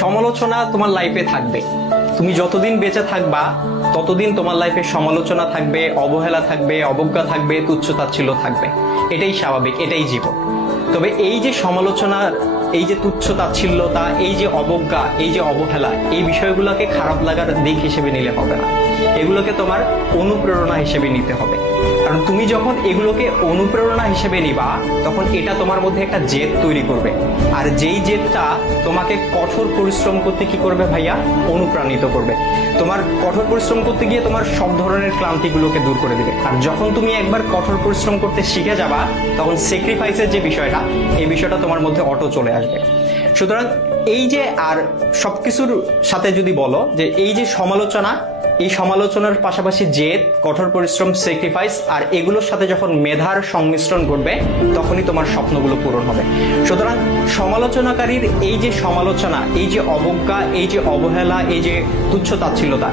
সমালোচনা তোমার লাইফে থাকবে। তুমি যতদিন বেঁচে থাকবা ততদিন তোমার লাইফে সমালোচনা থাকবে, অবহেলা থাকবে, অবজ্ঞা থাকবে, তুচ্ছ-তাচ্ছিল্য থাকবে। এটাই স্বাভাবিক, এটাই জীবন। তবে এই যে সমালোচনার, এই যে তুচ্ছ-তাচ্ছিল্যতা, এই যে অবজ্ঞা, এই যে অবহেলা, এই বিষয়গুলোকে খারাপ লাগার দিক হিসেবে নিলে হবে না। এগুলোকে তোমার অনুপ্রেরণা হিসেবে নিতে হবে। কারণ তুমি যখন এগুলোকে অনুপ্রেরণা হিসেবে নিবা, তখন এটা তোমার মধ্যে একটা জেদ তৈরি করবে। আর যেই জেদটা তোমাকে কঠোর পরিশ্রম করতে কি করবে ভাইয়া? অনুপ্রাণিত করবে। তোমার কঠোর পরিশ্রম করতে গিয়ে তোমার সব ধরনের ক্লান্তিগুলোকে দূর করে দিবে। আর যখন তুমি একবার কঠোর পরিশ্রম করতে শিখে যাবা, তখন স্যাক্রিফাইসের যে বিষয়টা, এই বিষয়টা তোমার মধ্যে অটো চলে আসবে। সুতরাং এই যে, আর সবকিছুর সাথে যদি বলো যে এই যে সমালোচনা, এই সমালোচনার পাশাপাশি জেদ, কঠোর পরিশ্রম, স্যাক্রিফাইস, আর এগুলোর সাথে যখন মেধার সংমিশ্রণ ঘটবে, তখনই তোমার স্বপ্নগুলো পূরণ হবে। সুতরাং সমালোচনাকারীর এই যে সমালোচনা, এই যে অবজ্ঞা, এই যে অবহেলা, এই যে তুচ্ছ-তাচ্ছিল্যতা,